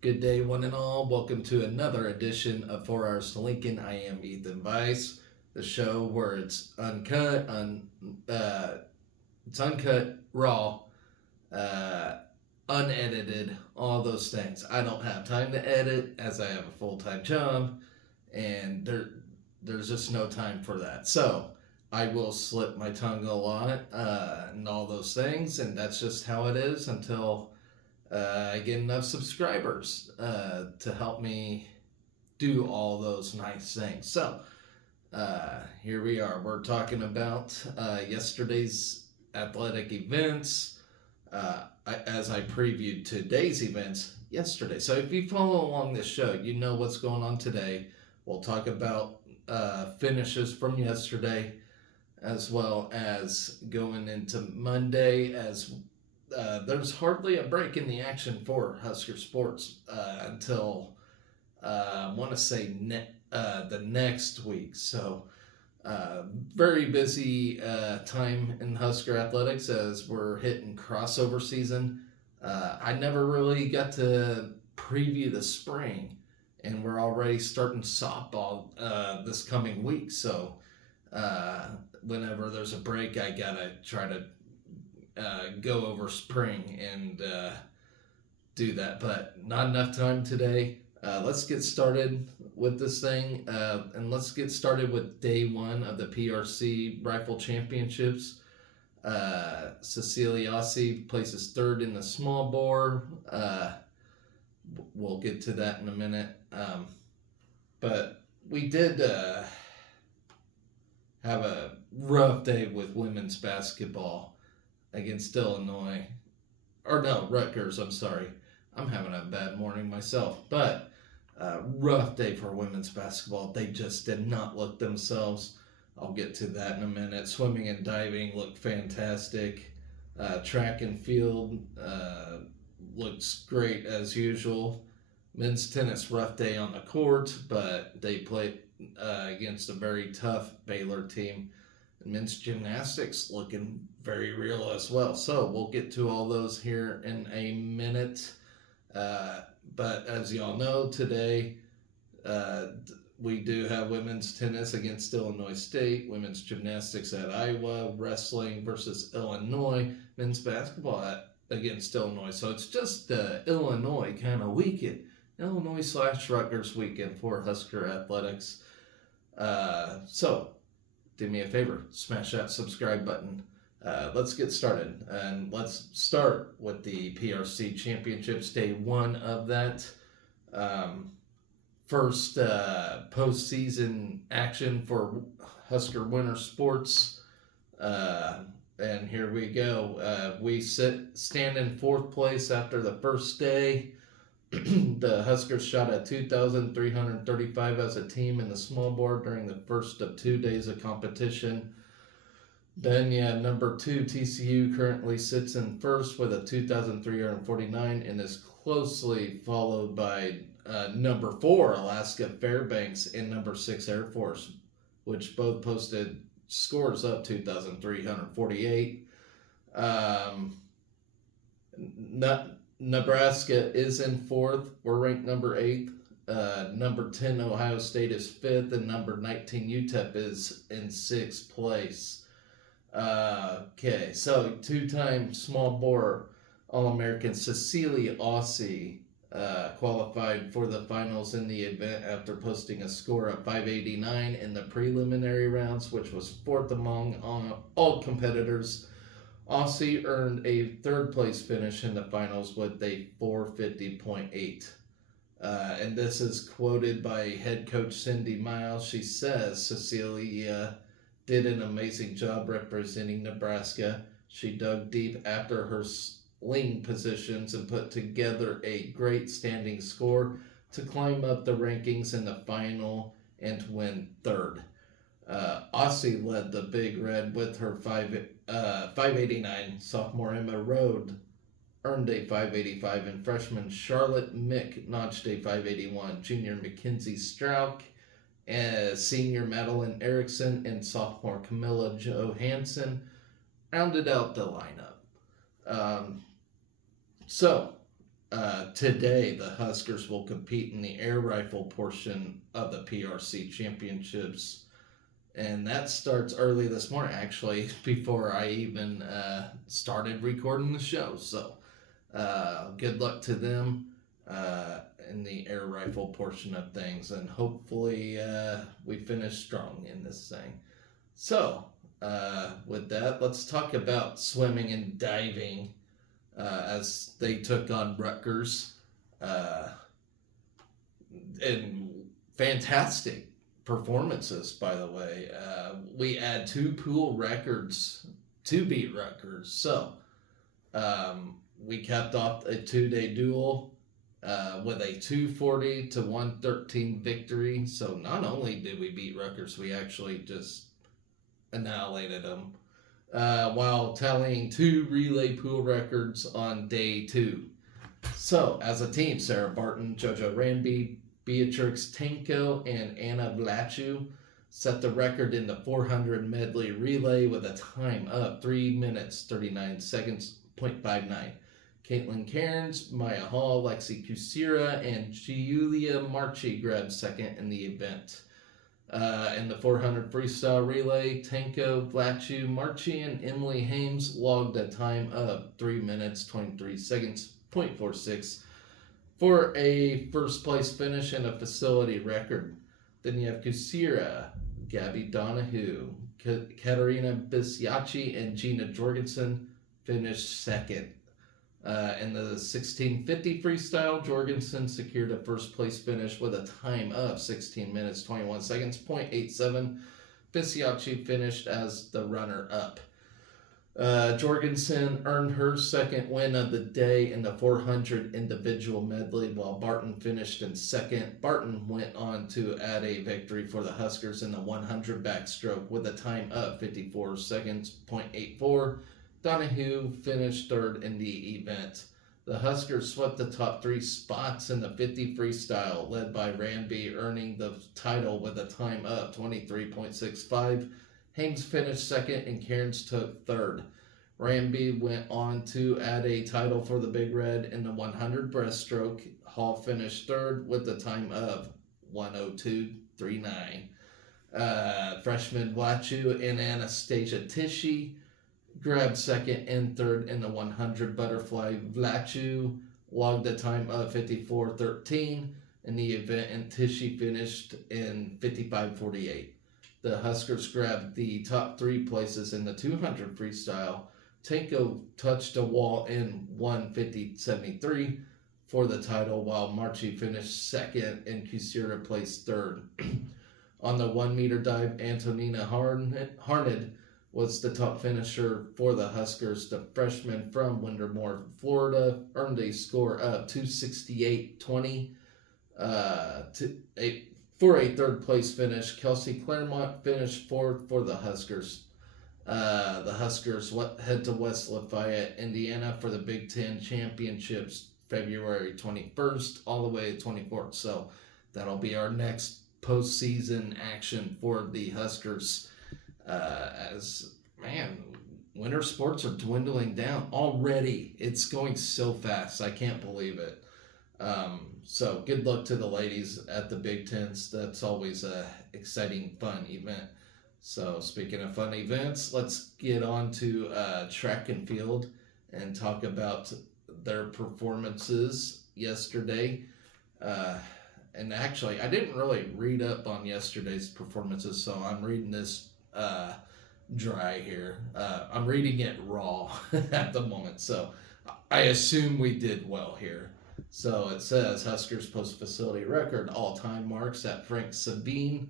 Good day, one and all. Welcome to another edition of 4 Hours to Lincoln. I am Ethan Weiss, the show where it's uncut, raw, uh, unedited, all those things. I don't have time to edit as I have a full time job, and there's just no time for that. So I will slip my tongue a lot and all those things, and that's just how it is until I get enough subscribers to help me do all those nice things. So here we are. We're talking about yesterday's athletic events as I previewed today's events yesterday. So if you follow along this show, you know what's going on today. We'll talk about finishes from yesterday as well as going into Monday as there's hardly a break in the action for Husker sports until I want to say the next week. So very busy time in Husker athletics as we're hitting crossover season. I never really got to preview the spring, and we're already starting softball this coming week. So whenever there's a break, I gotta try to go over spring and do that, but not enough time today. Let's get started with this thing, and let's get started with day one of the PRC Rifle Championships. Cecilia Ossie places third in the small bore. We'll get to that in a minute. But we did have a rough day with women's basketball against Illinois. Or no, Rutgers, I'm sorry. I'm having a bad morning myself. But rough day for women's basketball. They just did not look themselves. I'll get to that in a minute. Swimming and diving looked fantastic. Track and field looks great as usual. Men's tennis, rough day on the court, but they played against a very tough Baylor team. Men's gymnastics looking very real as well. So we'll get to all those here in a minute. But as y'all know, today we do have women's tennis against Illinois State, women's gymnastics at Iowa, wrestling versus Illinois, men's basketball against Illinois. So it's just Illinois kind of weekend. Illinois/Rutgers weekend for Husker athletics. So do me a favor, smash that subscribe button. Let's get started, and let's start with the PRC Championships, day one of that. First postseason action for Husker Winter Sports, and here we go. We stand in fourth place after the first day. The Huskers shot at 2,335 as a team in the small board during the first of 2 days of competition. Then, number 2, TCU currently sits in first with a 2,349 and is closely followed by number 4, Alaska Fairbanks, and number 6, Air Force, which both posted scores up 2,348. Nebraska is in fourth. We're ranked number 8. Number 10, Ohio State is 5th, and number 19, UTEP is in 6th place. Okay, so 2-time small bore All-American Cecilia Ossie qualified for the finals in the event after posting a score of 589 in the preliminary rounds, which was 4th among all competitors. Ossie earned a third-place finish in the finals with a 450.8. And this is quoted by head coach Cindy Miles. She says, Cecilia did an amazing job representing Nebraska. She dug deep after her sling positions and put together a great standing score to climb up the rankings in the final and to win third. Ossie led the Big Red with her 589. Sophomore Emma Rode earned a 585, and freshman Charlotte Mick notched a 581. Junior Mackenzie Strauch, senior Madeline Erickson, and sophomore Camilla Johansson rounded out the lineup. So today the Huskers will compete in the air rifle portion of the PRC championships, and that starts early this morning, actually, before I even started recording the show. So, good luck to them in the air rifle portion of things, and hopefully we finish strong in this thing. So, with that, let's talk about swimming and diving as they took on Rutgers. And fantastic performances, by the way. We had 2 pool records to beat Rutgers. So, we capped off a 2-day duel with a 240 to 113 victory. So, not only did we beat Rutgers, we actually just annihilated them. While tallying 2 relay pool records on day 2. So, as a team, Sarah Barton, JoJo Ranby, Beatrix Tanko, and Anna Vlachu set the record in the 400 medley relay with a time of 3 minutes 39 seconds, 0.59. Caitlin Cairns, Maya Hall, Lexi Kusira, and Giulia Marchi grabbed second in the event. In the 400 freestyle relay, Tanko, Vlachu, Marchi, and Emily Hames logged a time of 3 minutes 23 seconds, 0.46 for a first place finish and a facility record. Then you have Kusira, Gabby Donahue, Katerina Bisiacci, and Gina Jorgensen finished second. In the 1650 freestyle, Jorgensen secured a first place finish with a time of 16 minutes 21 seconds, 0.87. Bisiacci finished as the runner-up. Jorgensen earned her second win of the day in the 400 individual medley, while Barton finished in second. Barton went on to add a victory for the Huskers in the 100 backstroke with a time of 54 seconds, 0.84. Donahue finished third in the event. The Huskers swept the top 3 spots in the 50 freestyle, led by Ranby earning the title with a time of 23.65. Hames finished second and Cairns took third. Ranby went on to add a title for the Big Red in the 100 breaststroke. Hall finished third with the time of 102.39. Freshman Vlachu and Anastasia Tichy grabbed second and third in the 100 butterfly. Vlachu logged a time of 54.13 in the event, and Tichy finished in 55.48. The Huskers grabbed the top 3 places in the 200 freestyle. Tanko touched a wall in 150.73 for the title, while Marchi finished second and Kusira placed third. On the 1 meter dive, Antonina Harned was the top finisher for the Huskers. The freshman from Windermere, Florida, earned a score of 268.20 for a third place finish. Kelsey Claremont finished fourth for the Huskers. The Huskers head to West Lafayette, Indiana for the Big Ten Championships February 21st all the way to 24th. So that'll be our next postseason action for the Huskers. As, man, winter sports are dwindling down already. It's going so fast. I can't believe it. So good luck to the ladies at the Big Tens. That's always a exciting, fun event. So speaking of fun events, let's get on to track and field and talk about their performances yesterday. And actually, I didn't really read up on yesterday's performances, so I'm reading this dry here. I'm reading it raw at the moment, so I assume we did well here. So it says Huskers post facility record all-time marks at Frank Sabine.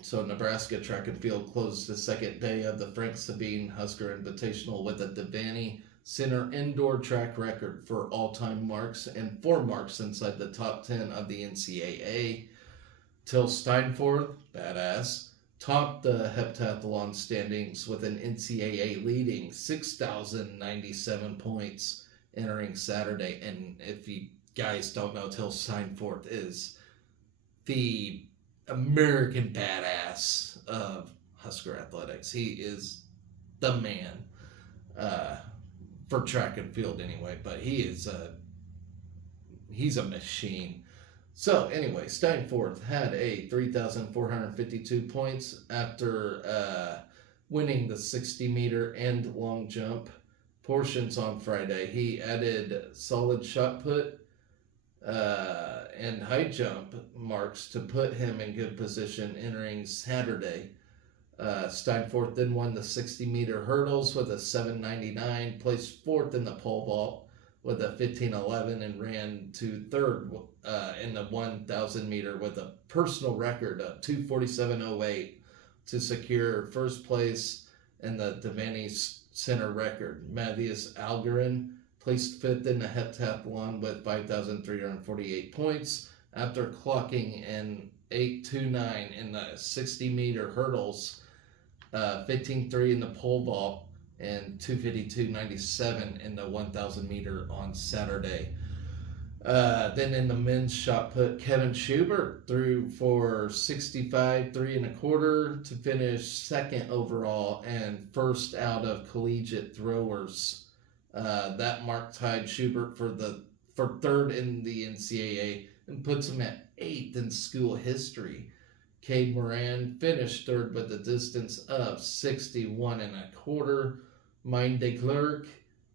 So Nebraska track and field closed the second day of the Frank Sabine Husker Invitational with a Devaney Center indoor track record for all-time marks and 4 marks inside the top 10 of the NCAA. Till Steinforth, badass, topped the heptathlon standings with an NCAA leading 6,097 points entering Saturday. And if you guys don't know, Till Steinforth is the American badass of Husker athletics. He is the man. for track and field anyway. But he's a machine. So anyway, Steinforth had a 3,452 points after winning the 60-meter and long jump portions on Friday. He added solid shot put and high jump marks to put him in good position entering Saturday. Steinforth then won the 60-meter hurdles with a 7.99, placed fourth in the pole vault with a 15.11, and ran to third in the 1,000 meter with a personal record of 2:47.08 to secure first place in the Devaney Center record. Matthias Algarin placed fifth in the heptathlon with 5,348 points after clocking in 8.29 in the 60-meter hurdles, 15.3 in the pole vault, and 2:52.97 in the 1,000 meter on Saturday. Then in the men's shot put, Kevin Schubert threw for 65 3.25 to finish second overall and first out of collegiate throwers. That mark tied Schubert for third in the NCAA and puts him at eighth in school history. Cade Moran finished third with a distance of 61.25. Mine de Klerk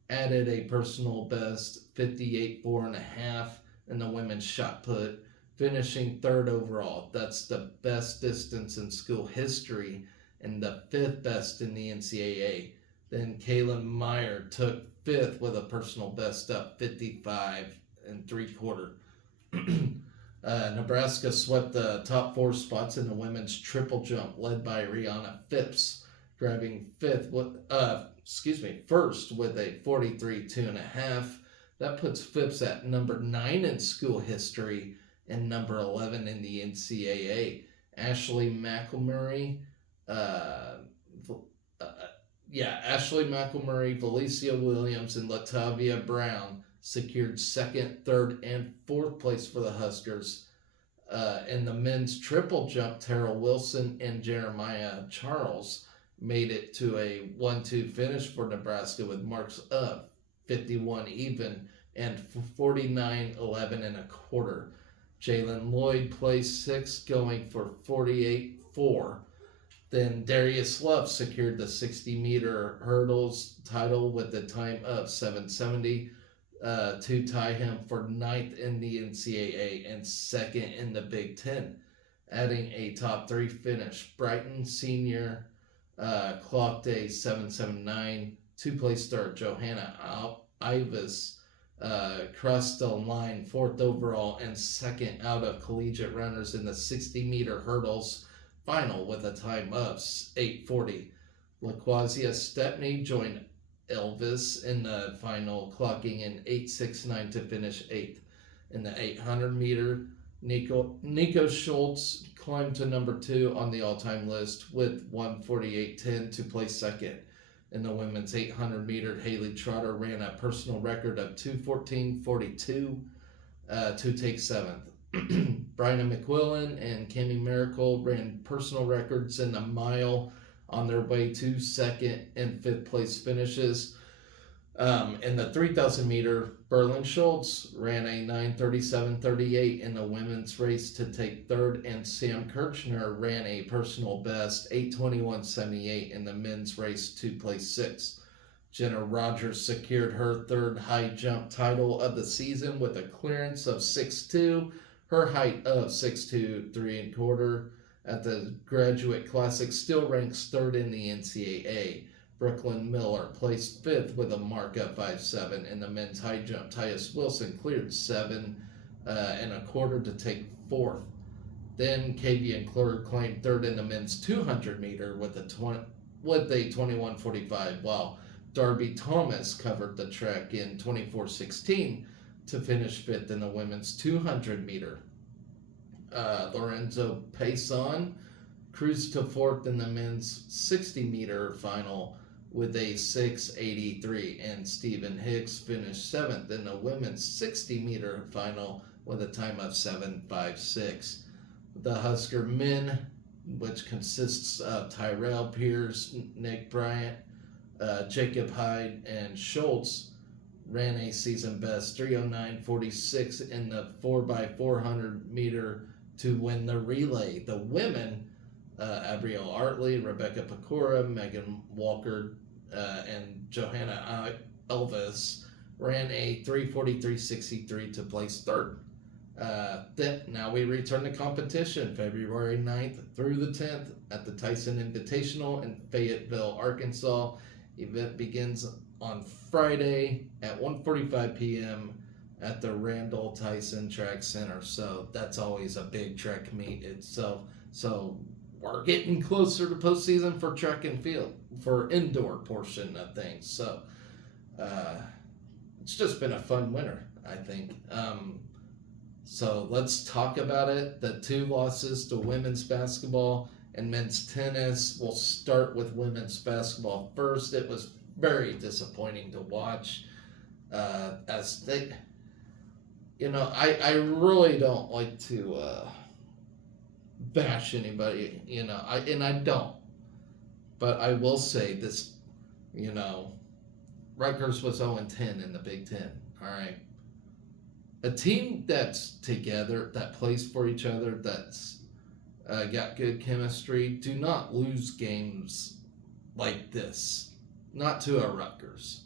added a personal best 58.4.5 in the women's shot put, finishing third overall. That's the best distance in school history and the fifth best in the NCAA. Then Kaylin Meyer took fifth with a personal best up 55.75. Nebraska swept the top four spots in the women's triple jump, led by Rihanna Phipps, grabbing first with a 43.2.5. That puts Phipps at number 9 in school history and number 11 in the NCAA. Ashley McElmurray, Felicia Williams, and Latavia Brown secured second, third, and fourth place for the Huskers. In the men's triple jump, Terrell Wilson and Jeremiah Charles made it to a 1-2 finish for Nebraska with marks of 51 even and 49.11.25. Jalen Lloyd placed sixth, going for 48.4. Then Darius Love secured the 60-meter hurdles title with a time of 7:70 to tie him for ninth in the NCAA and second in the Big Ten, adding a top three finish. Brighton senior clocked a 7:79. Two-place third, Johanna Ivis crossed the line fourth overall and second out of collegiate runners in the 60-meter hurdles final with a time of 8:40. LaQuasia Stepney joined Elvis in the final, clocking in 8:69 to finish eighth. In the 800-meter, Nico Schultz climbed to number 2 on the all-time list with 1:48.10 to place second. In the women's 800-meter, Haley Trotter ran a personal record of 2:14.42 to take seventh. Bryna McQuillan and Cammie Miracle ran personal records in the mile on their way to second and fifth place finishes. In the 3,000 meter, Berlin Schultz ran a 9:37.38 in the women's race to take third, and Sam Kirchner ran a personal best 8:21.78 in the men's race to place sixth. Jenna Rogers secured her third high jump title of the season with a clearance of 6'2", her height of 6'2", 3.25. At the Graduate Classic, still ranks third in the NCAA. Brooklyn Miller placed fifth with a mark of 5'7". In the men's high jump, Tyus Wilson cleared 7.25 to take fourth. Then Kavian Clerk claimed third in the men's 200 meter with a 21:45, while Darby Thomas covered the track in 24:16 to finish fifth in the women's 200 meter. Lorenzo Payson cruised to fourth in the men's 60-meter final with a 6:83, and Stephen Hicks finished seventh in the women's 60-meter final with a time of 7:56. The Husker men, which consists of Tyrell Pierce, Nick Bryant, Jacob Hyde and Schultz ran a season best 3:09:46 in the 4x400 meter to win the relay. The women, Abrielle Artley, Rebecca Pecora, Megan Walker, and Johanna Elvis ran a 3:43:63 to place third. Now we return to competition February 9th through the 10th at the Tyson Invitational in Fayetteville, Arkansas. Event begins on Friday at 1:45 p.m. at the Randall Tyson Track Center. So that's always a big track meet itself. So we're getting closer to postseason for track and field, for indoor portion of things. So it's just been a fun winter, I think. So let's talk about it. The two losses to women's basketball and men's tennis. We'll start with women's basketball first. It was very disappointing to watch. As they, I really don't like to bash anybody, I don't. But I will say this, Rutgers was 0-10 in the Big Ten. All right. A team that's together, that plays for each other, that's got good chemistry, do not lose games like this. Not to a Rutgers.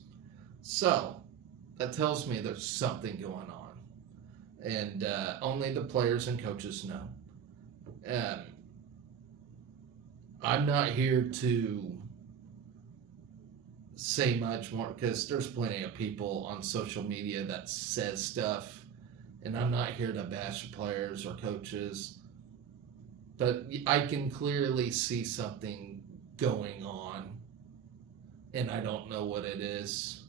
So, that tells me there's something going on. And only the players and coaches know. I'm not here to say much more because there's plenty of people on social media that says stuff. And I'm not here to bash players or coaches, but I can clearly see something going on, and I don't know what it is.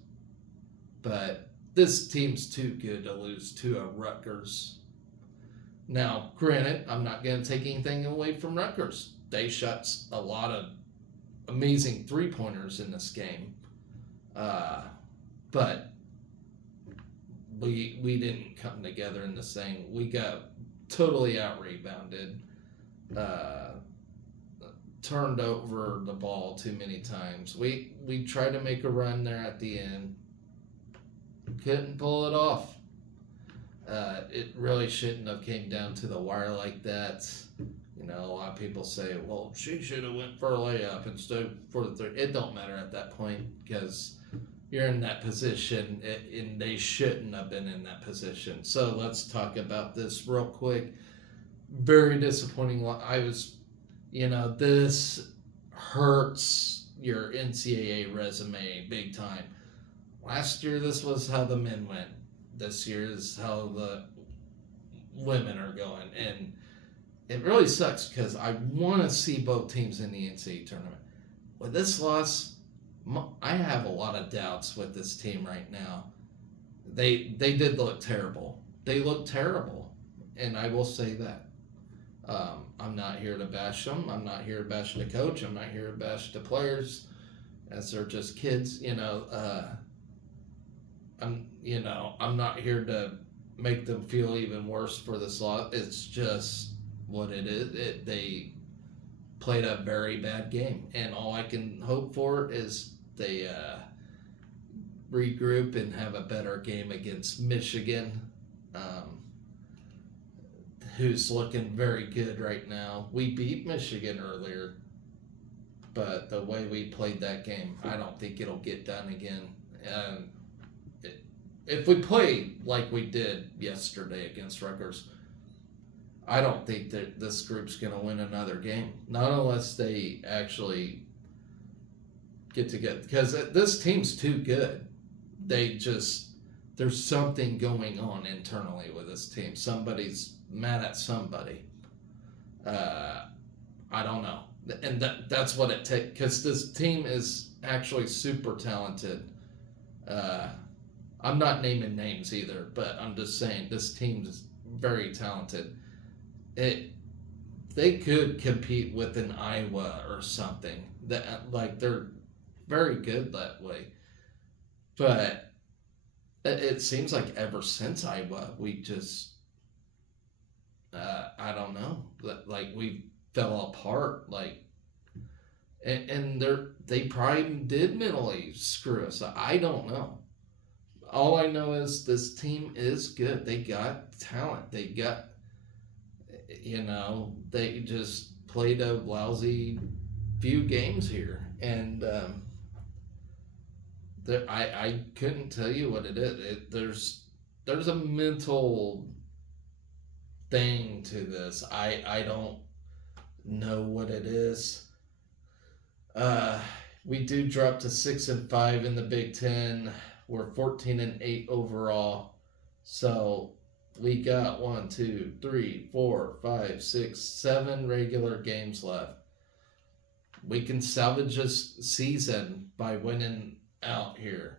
But this team's too good to lose to a Rutgers. Now, granted, I'm not going to take anything away from Rutgers. They shot a lot of amazing three-pointers in this game, but we didn't come together in the same. We got totally out-rebounded, turned over the ball too many times. We tried to make a run there at the end. Couldn't pull it off. It really shouldn't have came down to the wire like that. A lot of people say, well, she should have went for a layup instead for the third. It don't matter at that point because you're in that position, and they shouldn't have been in that position. So let's talk about this real quick. Very disappointing. This hurts your NCAA resume big time. Last year, this was how the men went. This year is how the women are going. And it really sucks because I want to see both teams in the NCAA tournament. With this loss, I have a lot of doubts with this team right now. They did look terrible. They look terrible, and I will say that. I'm not here to bash them. I'm not here to bash the coach. I'm not here to bash the players, as they're just kids. I'm not here to make them feel even worse for this loss. It's just what it is. They played a very bad game, and all I can hope for is they regroup and have a better game against Michigan, who's looking very good right now. We beat Michigan earlier, but the way we played that game, I don't think it'll get done again. If we play like we did yesterday against Rutgers, I don't think that this group's going to win another game. Not unless they actually get together. Because this team's too good. There's something going on internally with this team. Somebody's mad at somebody. I don't know. And that's what it takes. Because this team is actually super talented. I'm not naming names either, but I'm just saying this team is very talented. They could compete with an Iowa or something. They're very good that way. But it seems like ever since Iowa, we just I don't know. We fell apart. and they probably did mentally screw us. I don't know. All I know is this team is good. They got talent. They got, they just played a lousy few games here, and I couldn't tell you what it is. There's a mental thing to this. I don't know what it is. We do drop to 6-5 in the Big Ten. We're 14-8 overall. So we got 1, 2, 3, 4, 5, 6, 7 regular games left. We can salvage this season by winning out here.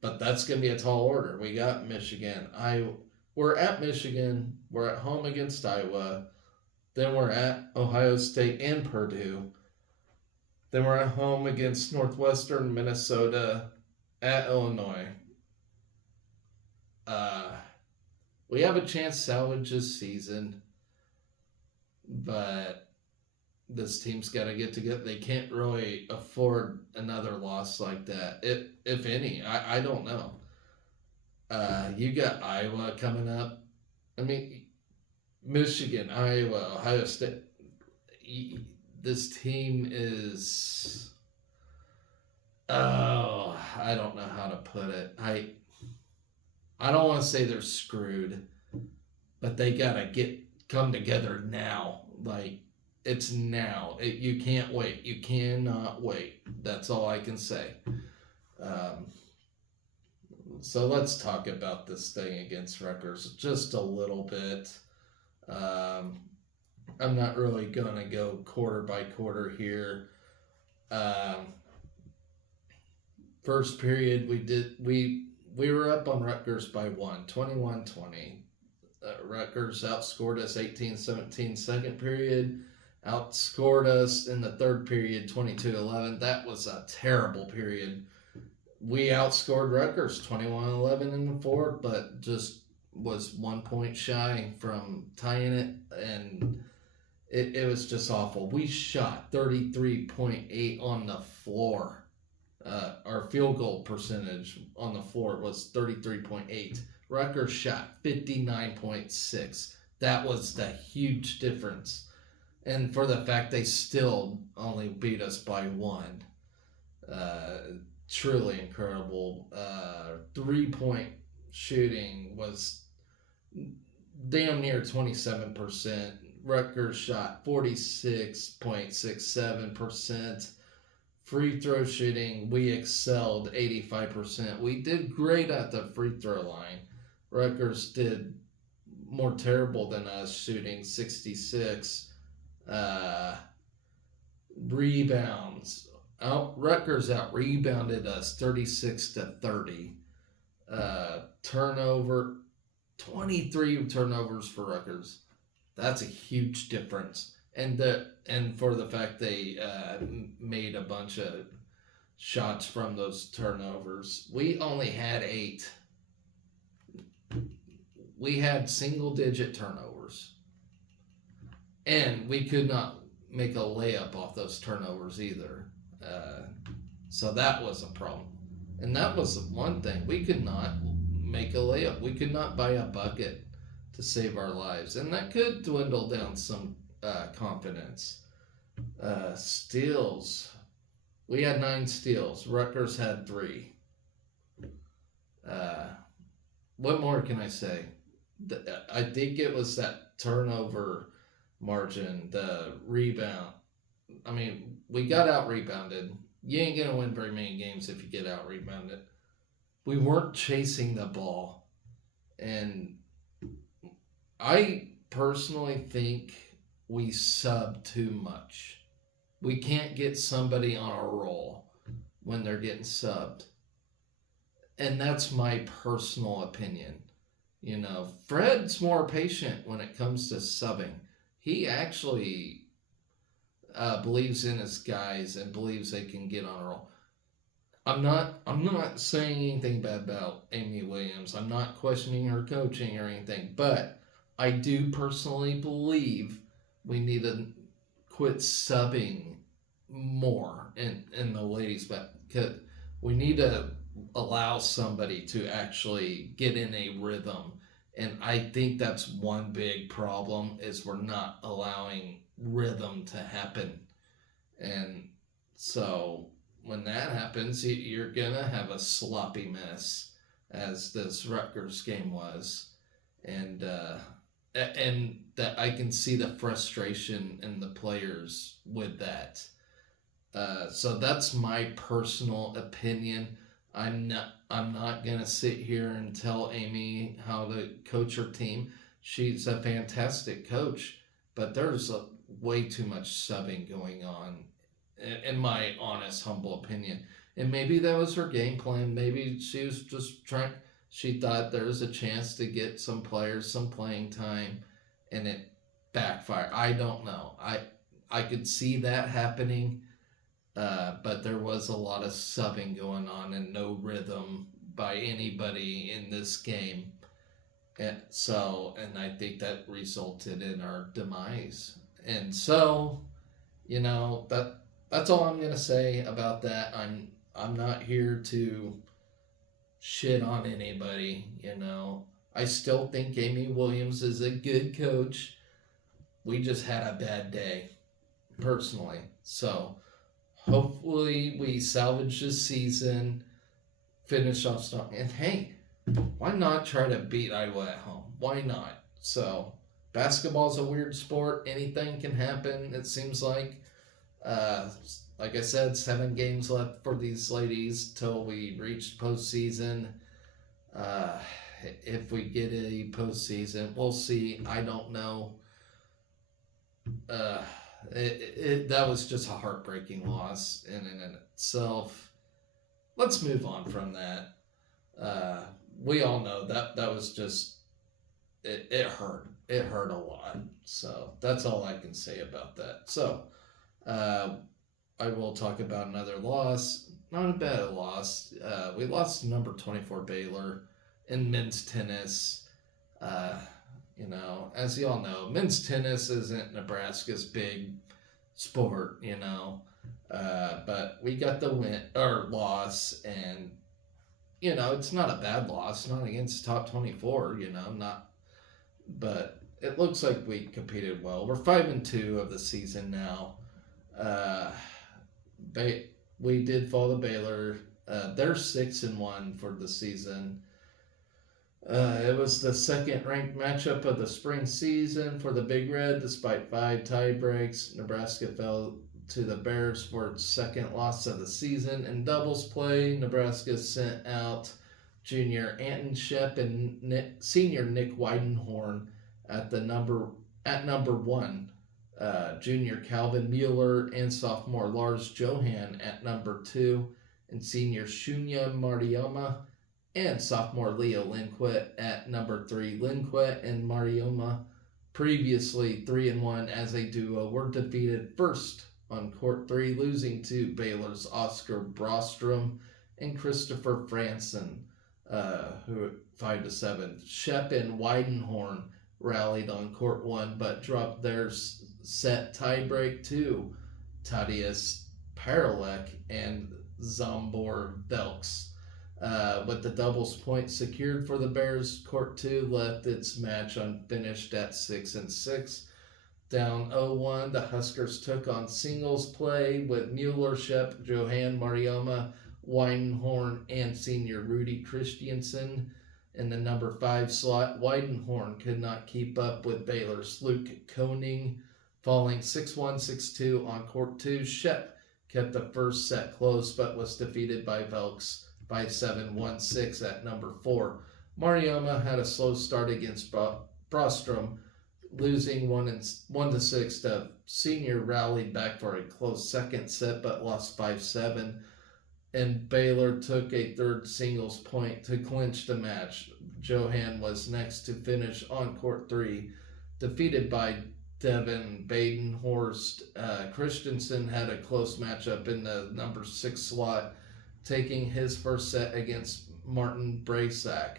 But that's going to be a tall order. We got Michigan. We're at Michigan. We're at home against Iowa. Then we're at Ohio State and Purdue. Then we're at home against Northwestern, Minnesota, at Illinois. We have a chance to salvage this season, but this team's got to get together. They can't really afford another loss like that, if any. I don't know. You got Iowa coming up. I mean, Michigan, Iowa, Ohio State. This team is... Oh, I don't know how to put it. I don't want to say they're screwed, but they got to come together now. Like, it's now. You can't wait. You cannot wait. That's all I can say. So let's talk about this thing against Rutgers just a little bit. I'm not really going to go quarter by quarter here. First period, we were up on Rutgers by 1, 21-20. Rutgers outscored us 18-17 second period. Outscored us in the third period 22-11. That was a terrible period. We outscored Rutgers 21-11 in the fourth, but just was 1 point shy from tying it, and it was just awful. We shot 33.8 on the floor. Our field goal percentage on the floor was 33.8. Rutgers shot 59.6. That was the huge difference. And for the fact they still only beat us by 1. Truly incredible. 3-point shooting was damn near 27%. Rutgers shot 46.67%. Free throw shooting, we excelled 85%. We did great at the free throw line. Rutgers did more terrible than us, shooting 66. Rebounds. Rutgers out-rebounded us 36-30. Turnover, 23 turnovers for Rutgers. That's a huge difference. And for the fact they made a bunch of shots from those turnovers. We only had 8. We had single-digit turnovers. And we could not make a layup off those turnovers either. So that was a problem. And that was one thing. We could not make a layup. We could not buy a bucket to save our lives. And that could dwindle down some confidence. Steals. We had 9 steals. Rutgers had 3. What more can I say? I think it was that turnover margin, the rebound. I mean, we got out-rebounded. You ain't going to win very many games if you get out-rebounded. We weren't chasing the ball. And I personally think we sub too much. We can't get somebody on a roll when they're getting subbed. And that's my personal opinion. Fred's more patient when it comes to subbing. He actually believes in his guys and believes they can get on a roll. I'm not saying anything bad about Amy Williams. I'm not questioning her coaching or anything, but I do personally believe we need to quit subbing more in the ladies, but we need to allow somebody to actually get in a rhythm. And I think that's one big problem is we're not allowing rhythm to happen. And so when that happens, you're gonna have a sloppy mess, as this Rutgers game was, and that I can see the frustration in the players with that. So that's my personal opinion. I'm not gonna sit here and tell Amy how to coach her team. She's a fantastic coach, but there's way too much subbing going on, in my honest, humble opinion. And maybe that was her game plan. Maybe she was just trying. She thought there was a chance to get some players some playing time, and it backfired. I don't know. I could see that happening, but there was a lot of subbing going on and no rhythm by anybody in this game. And I think that resulted in our demise. And so, that's all I'm gonna say about that. I'm not here to shit on anybody. I still think Amy Williams is a good coach. We just had a bad day, personally. So hopefully we salvage this season, finish off strong. And hey, why not try to beat Iowa at home? Why not? So basketball's a weird sport. Anything can happen, it seems like. Like I said, 7 games left for these ladies till we reach postseason. If we get a postseason, we'll see. I don't know. That was just a heartbreaking loss in and itself. Let's move on from that. We all know that was just it hurt. It hurt a lot. So that's all I can say about that. So I will talk about another loss. Not a bad loss. We lost to number 24 Baylor in men's tennis. As you all know, men's tennis isn't Nebraska's big sport, but we got the win or loss, and it's not a bad loss, not against top 24, not, but it looks like we competed well. We're 5-2 of the season now. We did fall to Baylor. They're 6-1 for the season. It was the second-ranked matchup of the spring season for the Big Red. Despite 5 tie breaks, Nebraska fell to the Bears for its second loss of the season. In doubles play, Nebraska sent out junior Anton Shep and senior Nick Weidenhorn at number 1. Junior Calvin Mueller and sophomore Lars Johan at number 2, and senior Shunya Marioma and sophomore Leo Lindquist at number 3. Lindquist and Marioma, previously 3-1 as a duo, were defeated first on court 3, losing to Baylor's Oscar Brostrom and Christopher Franson, who 5-7. Shep and Weidenhorn rallied on court 1, but dropped their set tiebreak to Tadius Paralek and Zombor Velks. With the doubles point secured for the Bears, court 2 left its match unfinished at 6-6. Down 0-1, the Huskers took on singles play with Mueller, Shep, Johan Marioma, Weidenhorn, and senior Rudy Christiansen. In the number 5 slot, Weidenhorn could not keep up with Baylor's Luke Koning, falling 6-1, 6-2 on court 2. Shep kept the first set close, but was defeated by Velks 5-7, 1-6 at number 4. Marioma had a slow start against Brostrom, losing 1-6. The senior rallied back for a close second set, but lost 5-7. And Baylor took a third singles point to clinch the match. Johan was next to finish on court 3, defeated by Devin Badenhorst. Christensen had a close matchup in the number 6 slot, taking his first set against Martin Braysack,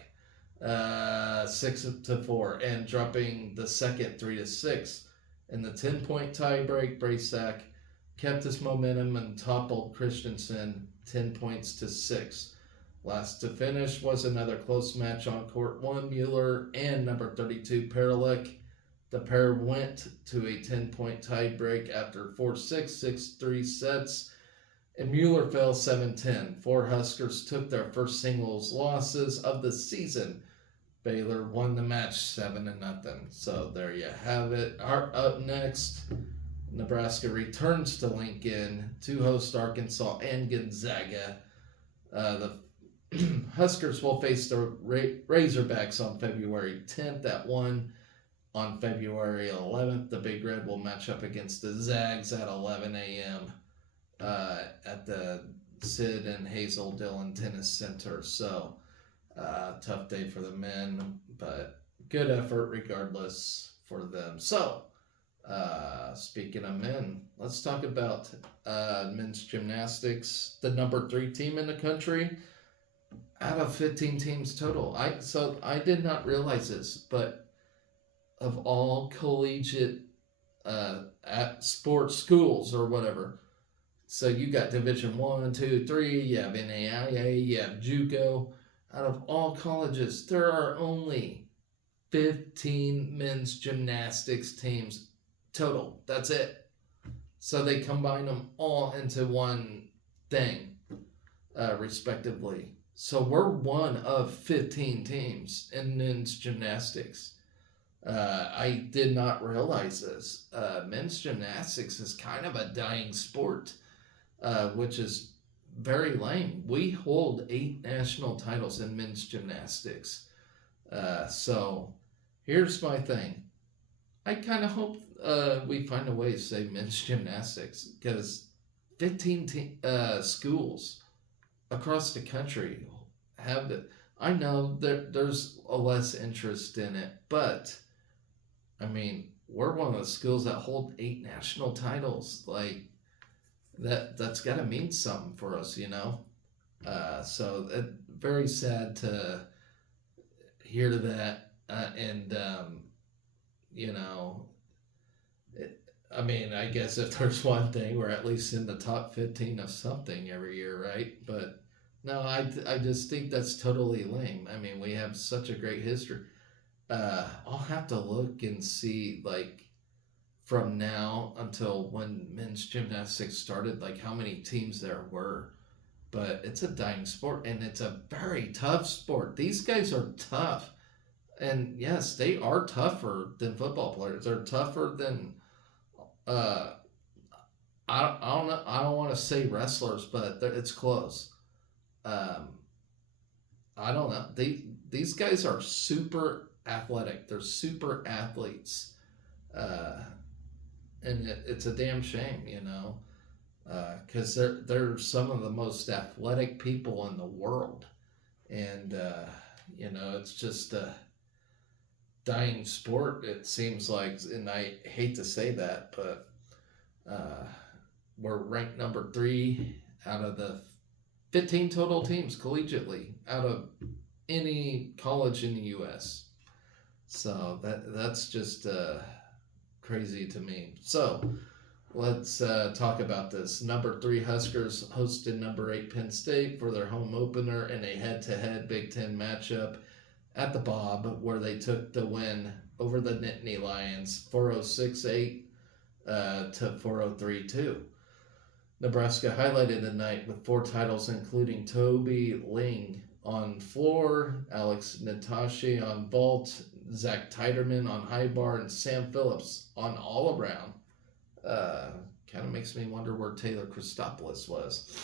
6-4, and dropping the second 3-6. In the 10-point tiebreak, Braysack kept his momentum and toppled Christensen 10 points to 6. Last to finish was another close match on court 1. Mueller and number 32 Paralek. The pair went to a 10-point tiebreak after 4-6, 6-3 sets, and Mueller fell 7-10. 4 Huskers took their first singles losses of the season. Baylor won the match 7-0. So there you have it. Up next, Nebraska returns to Lincoln to host Arkansas and Gonzaga. The Huskers will face the Razorbacks on February 10th at 1. On February 11th, the Big Red will match up against the Zags at 11 a.m. At the Sid and Hazel Dillon Tennis Center. So, tough day for the men, but good effort regardless for them. So, speaking of men, let's talk about men's gymnastics, the number 3 team in the country out of 15 teams total. I did not realize this, but of all collegiate at sports schools or whatever, so you got Division 1, 2, 3, you have NAIA, you have JUCO. Out of all colleges, there are only 15 men's gymnastics teams total. That's it. So they combine them all into one thing, respectively. So we're one of 15 teams in men's gymnastics. I did not realize this. Men's gymnastics is kind of a dying sport, which is very lame. We hold 8 national titles in men's gymnastics. So here's my thing. I kind of hope we find a way to say men's gymnastics, because 15 schools across the country have it. I know there's a less interest in it, but I mean, we're one of the schools that hold 8 national titles. Like, that's got to mean something for us, you know? So very sad to hear that. You know, I mean, I guess if there's one thing, we're at least in the top 15 of something every year, right? But no, I just think that's totally lame. I mean, we have such a great history. I'll have to look and see, like, from now until when men's gymnastics started, like how many teams there were. But it's a dying sport, and it's a very tough sport. These guys are tough. And yes, they are tougher than football players. They're tougher than I don't know. I don't want to say wrestlers, but it's close. I don't know. These guys are super athletic. They're super athletes, and it's a damn shame, you know, because they're some of the most athletic people in the world, and you know, it's just a dying sport, it seems like, and I hate to say that, but we're ranked number 3 out of the 15 total teams collegiately out of any college in the U.S. So that's just crazy to me. So let's talk about this. Number 3 Huskers hosted number 8 Penn State for their home opener in a head-to-head Big Ten matchup at the Bob, where they took the win over the Nittany Lions 406-8 to 403-2. Nebraska highlighted the night with 4 titles, including Toby Ling on floor, Alex Natasha on vault, Zach Titerman on high bar, and Sam Phillips on all around. Kind of makes me wonder where Taylor Christopoulos was.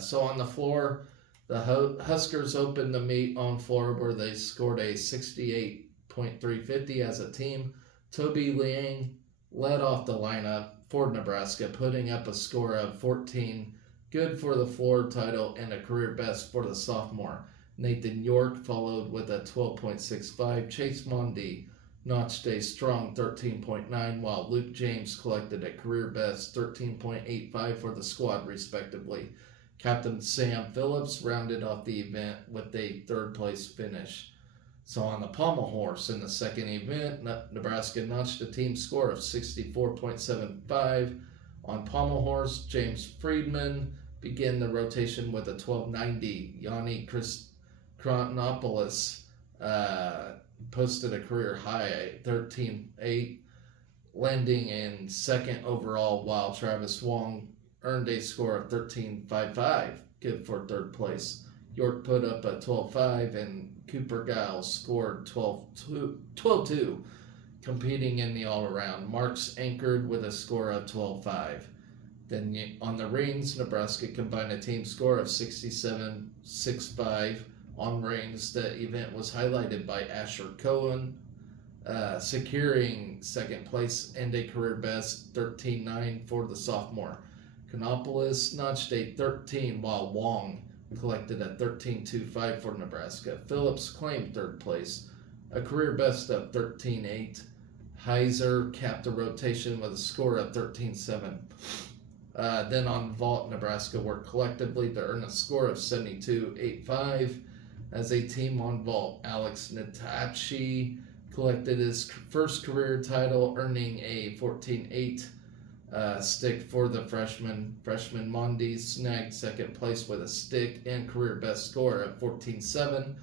So on the floor, the Huskers opened the meet on floor where they scored a 68.350 as a team. Toby Liang led off the lineup for Nebraska, putting up a score of 14, good for the floor title and a career best for the sophomore. Nathan York followed with a 12.65. Chase Mondi notched a strong 13.9, while Luke James collected a career best 13.85 for the squad, respectively. Captain Sam Phillips rounded off the event with a 3rd place finish. So on the pommel horse in the second event, Nebraska notched a team score of 64.75 On pommel horse, James Friedman began the rotation with a 1290. Yanni Chronopoulos posted a career high 13.8, landing in second overall, while Travis Wong earned a score of 13.55, good for third place. York put up a 12.5, and Cooper Giles scored 12.2, competing in the all-around. Marks anchored with a score of 12.5. Then on the reins, Nebraska combined a team score of 67.65. On reins, the event was highlighted by Asher Cohen, securing second place and a career best 13.9 for the sophomore. Kanopoulos notched a 13, while Wong collected a 13.25 for Nebraska. Phillips claimed third place, a career best of 13.8. Heiser capped the rotation with a score of 13.7. Then on vault, Nebraska worked collectively to earn a score of 72.85. As a team on vault, Alex Natachi collected his first career title, earning a 14.8 stick for the freshman. Freshman Mondi snagged second place with a stick and career best score of 14.7.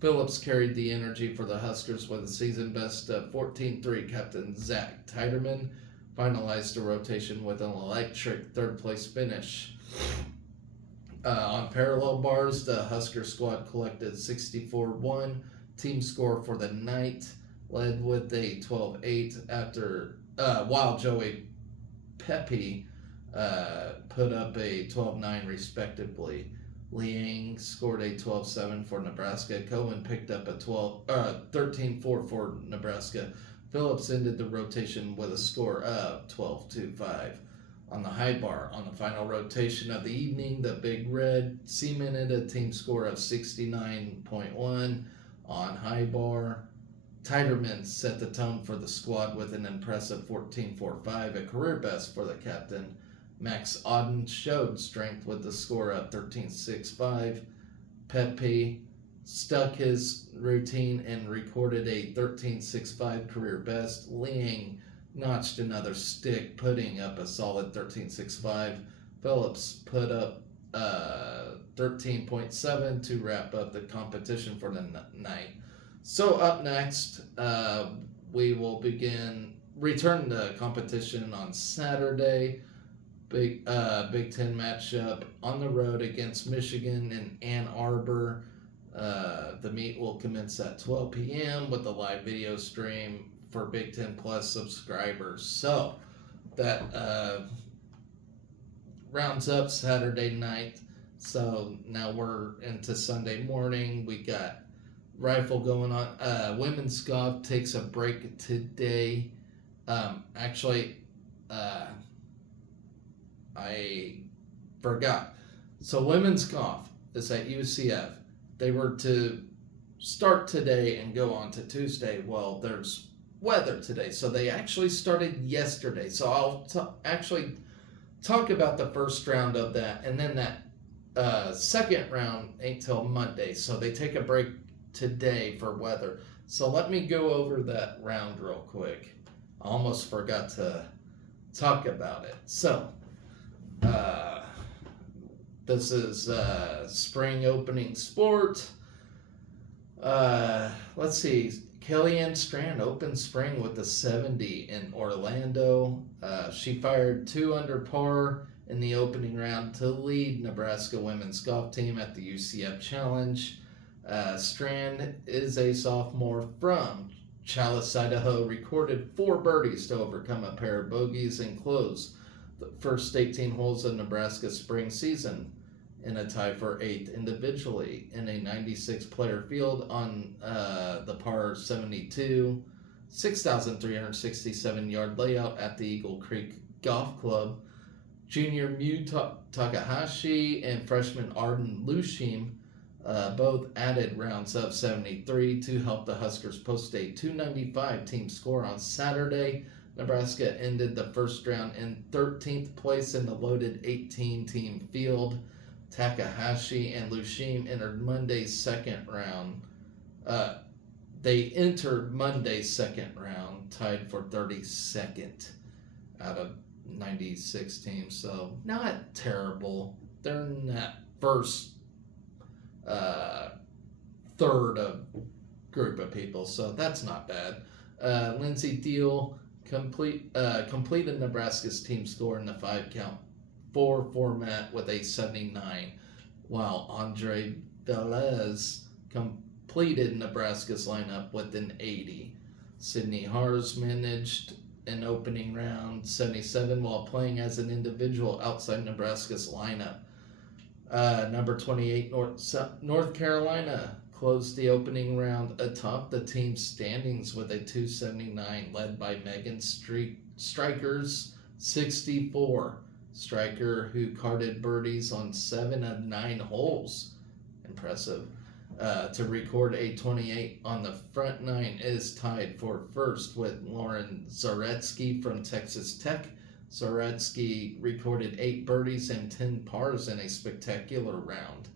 Phillips carried the energy for the Huskers with a season best of 14.3. Captain Zach Titerman finalized the rotation with an electric third place finish. On parallel bars, the Husker squad collected 64.1. Team score for the night led with a 12.8 after while Joey Pepe put up a 12.9 respectively. Liang scored a 12.7 for Nebraska. Cohen picked up a 13.4 for Nebraska. Phillips ended the rotation with a score of 12.25. On the high bar, on the final rotation of the evening, the Big Red cemented a team score of 69.1. On high bar, Titerman set the tone for the squad with an impressive 14.45, a career best for the captain. Max Auden showed strength with the score of 13.65. Pepe stuck his routine and recorded a 13.65 career best. Liang notched another stick, putting up a solid 13.65. Phillips put up 13.7 to wrap up the competition for the night. So up next, we will return the competition on Saturday. Big Ten matchup on the road against Michigan in Ann Arbor. The meet will commence at 12 p.m. with a live video stream for Big Ten Plus subscribers. So that rounds up Saturday night. So now we're into Sunday morning. We got rifle going on. Women's golf takes a break today. I forgot. So women's golf is at UCF. They were to start today and go on to Tuesday. Well, there's weather today, so they actually started yesterday. So I'll actually talk about the first round of that, and then that second round ain't till Monday. So they take a break today for weather. So let me go over that round real quick. I almost forgot to talk about it. So this is spring opening sport. Let's see. Kellyanne Strand opened spring with a 70 in Orlando. She fired 2 under par in the opening round to lead Nebraska women's golf team at the UCF Challenge. Strand is a sophomore from Chalice, Idaho, recorded 4 birdies to overcome a pair of bogeys and close the first 18 holes of Nebraska's spring season in a tie for 8th individually in a 96-player field on the par 72, 6,367-yard layout at the Eagle Creek Golf Club. Junior Mew Takahashi and freshman Arden Lushim both added rounds of 73 to help the Huskers post a 295 team score on Saturday. Nebraska ended the first round in 13th place in the loaded 18-team field. Takahashi and Lushim entered Monday's second round. They entered Monday's second round tied for 32nd out of 96 teams, so not terrible. They're in that first third of group of people, so that's not bad. Lindsey Deal completed Nebraska's team score in the 5-count-4 format with a 79, while Andre Velez completed Nebraska's lineup with an 80. Sydney Hars managed an opening round 77 while playing as an individual outside Nebraska's lineup. Number 28, North Carolina closed the opening round atop the team's standings with a 279, led by Megan Striker's 64. Striker, who carded birdies on 7 of 9 holes. Impressive. To record a 28 on the front 9 is tied for first with Lauren Zaretsky from Texas Tech. Zaretsky recorded 8 birdies and 10 pars in a spectacular round.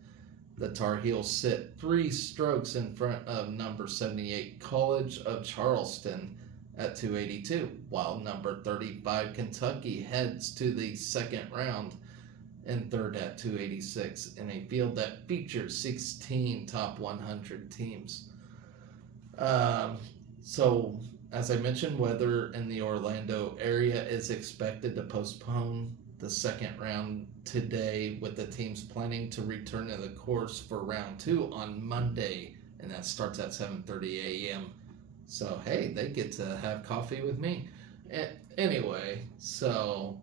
The Tar Heels sit 3 strokes in front of number 78 College of Charleston at 282, while number 35 Kentucky heads to the second round and third at 286 in a field that features 16 top 100 teams. So, as I mentioned, weather in the Orlando area is expected to postpone the second round today, with the teams planning to return to the course for round 2 on Monday, and that starts at 7:30 a.m. So, hey, they get to have coffee with me. Anyway, so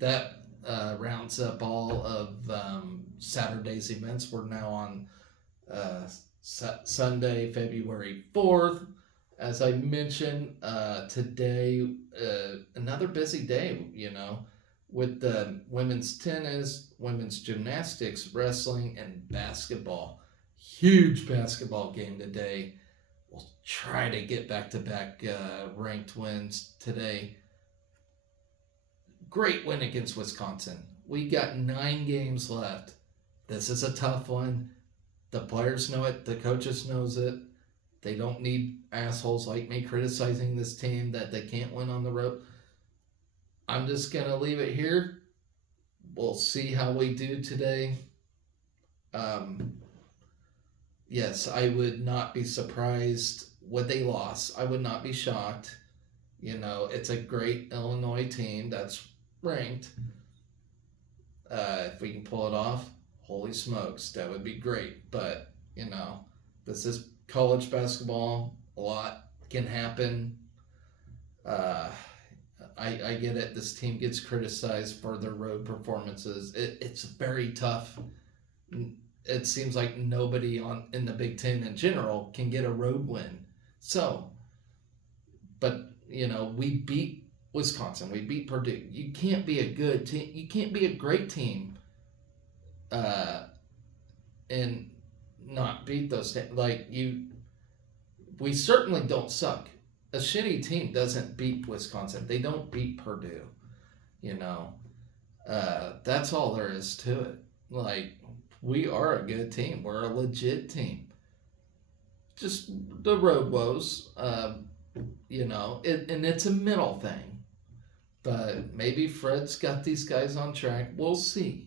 that rounds up all of Saturday's events. We're now on Sunday, February 4th. As I mentioned, today, another busy day, with the women's tennis, women's gymnastics, wrestling, and basketball. Huge basketball game today. We'll try to get back-to-back ranked wins today. Great win against Wisconsin. We got 9 games left. This is a tough one. The players know it. The coaches knows it. They don't need assholes like me criticizing this team that they can't win on the road. I'm just going to leave it here. We'll see how we do today. Yes, I would not be surprised with a loss. I would not be shocked. It's a great Illinois team that's ranked. If we can pull it off, holy smokes, that would be great. But, this is college basketball. A lot can happen. I get it. This team gets criticized for their road performances. It's very tough. It seems like nobody in the Big Ten in general can get a road win. So, but, we beat Wisconsin. We beat Purdue. You can't be a good team. You can't be a great team and not beat those teams. We certainly don't suck. A shitty team doesn't beat Wisconsin. They don't beat Purdue. That's all there is to it. We are a good team. We're a legit team. Just the road woes, and it's a mental thing. But maybe Fred's got these guys on track. We'll see.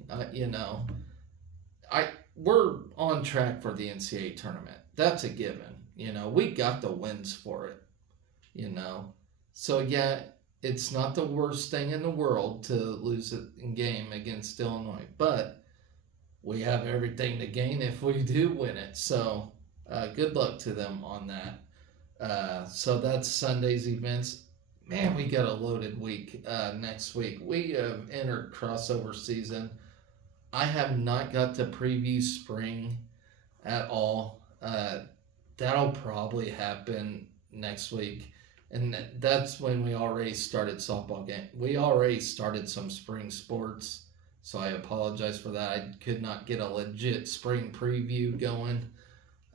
We're on track for the NCAA tournament. That's a given. We got the wins for it. So yeah, it's not the worst thing in the world to lose a game against Illinois, but we have everything to gain if we do win it. So good luck to them on that. So that's Sunday's events. Man, we got a loaded week next week. We have entered crossover season. I have not got to preview spring at all. That'll probably happen next week. And that's when we already started softball game. We already started some spring sports, so I apologize for that. I could not get a legit spring preview going.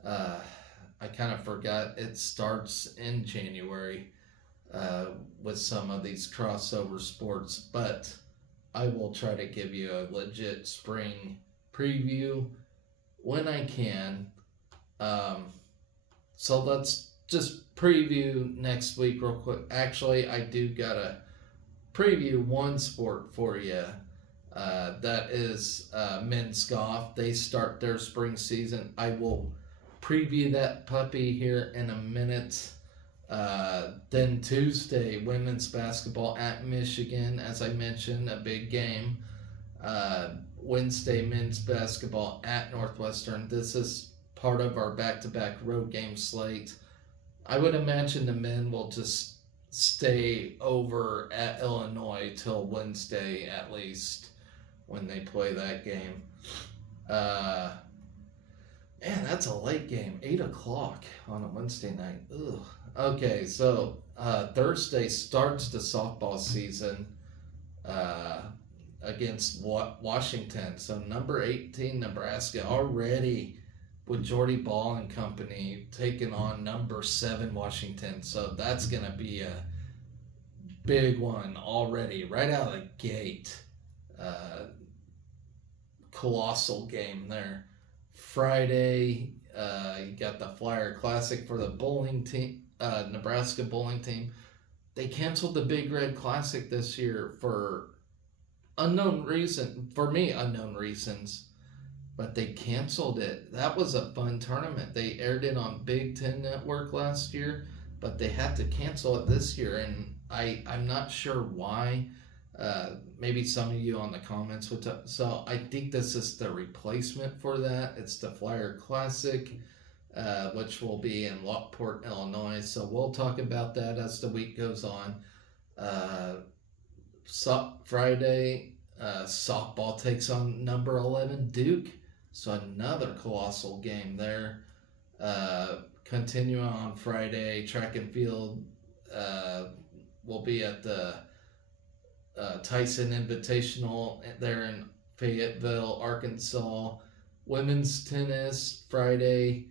I kind of forgot it starts in January with some of these crossover sports, but I will try to give you a legit spring preview when I can. So let's just preview next week real quick. Actually, I do got a preview one sport for you. That is men's golf. They start their spring season. I will preview that puppy here in a minute. Then Tuesday, women's basketball at Michigan, as I mentioned, a big game. Wednesday, men's basketball at Northwestern. This is part of our back-to-back road game slate. I would imagine the men will just stay over at Illinois till Wednesday at least when they play that game. Man, that's a late game. 8 o'clock on a Wednesday night. Ugh. Okay, so Thursday starts the softball season against Washington. So number 18, Nebraska, already with Jordy Ball and company taking on number 7, Washington. So that's going to be a big one already, right out of the gate. Colossal game there. Friday, you got the Flyer Classic for the bowling team, Nebraska bowling team. They canceled the Big Red Classic this year for unknown reasons, but they canceled it. That was a fun tournament. They aired it on Big Ten Network last year, but they had to cancel it this year, and I'm not sure why. Maybe some of you on the comments would talk. So I think this is the replacement for that. It's the Flyer Classic, which will be in Lockport, Illinois. So we'll talk about that as the week goes on. Friday, softball takes on number 11 Duke. So another colossal game there. Continuing on Friday, track and field will be at the Tyson Invitational there in Fayetteville, Arkansas. Women's tennis Friday.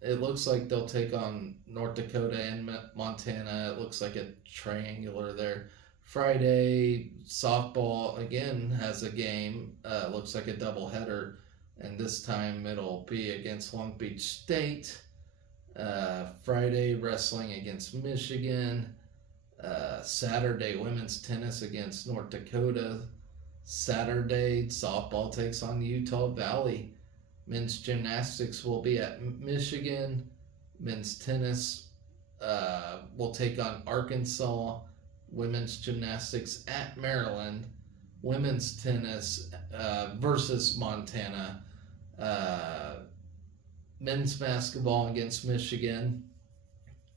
It looks like they'll take on North Dakota and Montana. It looks like a triangular there. Friday, softball again has a game. Looks like a doubleheader, and this time it'll be against Long Beach State. Friday, wrestling against Michigan. Saturday, women's tennis against North Dakota. Saturday, softball takes on Utah Valley. Men's gymnastics will be at Michigan. Men's tennis will take on Arkansas. Women's gymnastics at Maryland. Women's tennis versus Montana. Men's basketball against Michigan.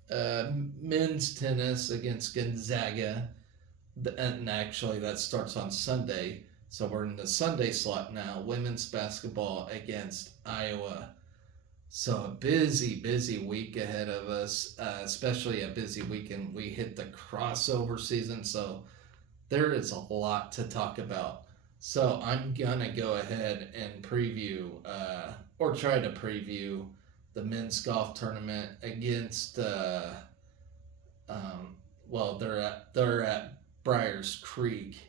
Men's tennis against Gonzaga. And actually that starts on Sunday. So we're in the Sunday slot now. Women's basketball against Iowa. So a busy week ahead of us, especially a busy weekend. We hit the crossover season, so there is a lot to talk about. So I'm going to go ahead and preview, or try to preview, the men's golf tournament against, they're at Briars Creek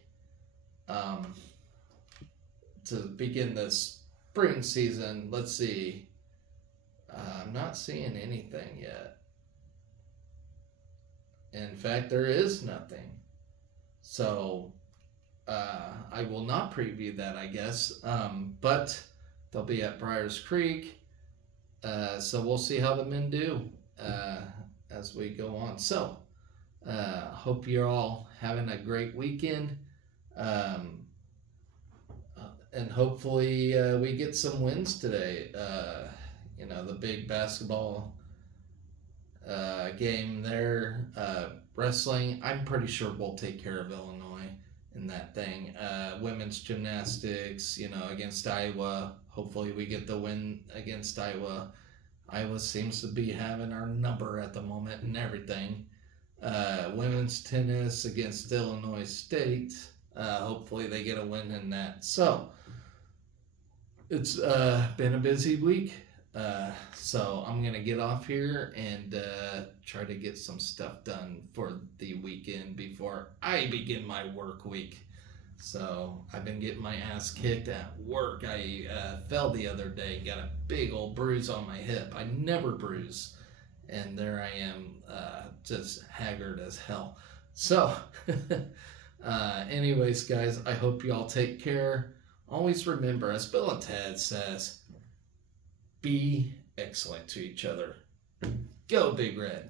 to begin this spring season. Let's see. I'm not seeing anything yet. In fact, there is nothing. So I will not preview that, I guess. But they'll be at Briars Creek. So we'll see how the men do as we go on. So hope you're all having a great weekend. And hopefully we get some wins today. The big basketball game there. Wrestling, I'm pretty sure we'll take care of Illinois in that thing. Women's gymnastics, against Iowa. Hopefully we get the win against Iowa. Iowa seems to be having our number at the moment and everything. Women's tennis against Illinois State. Hopefully they get a win in that. So it's been a busy week. So I'm going to get off here and try to get some stuff done for the weekend before I begin my work week. So I've been getting my ass kicked at work. I fell the other day, got a big old bruise on my hip. I never bruise. and there I am, just haggard as hell. So, anyways, guys, I hope you all take care. Always remember, as Bill and Ted says, be excellent to each other. Go Big Red.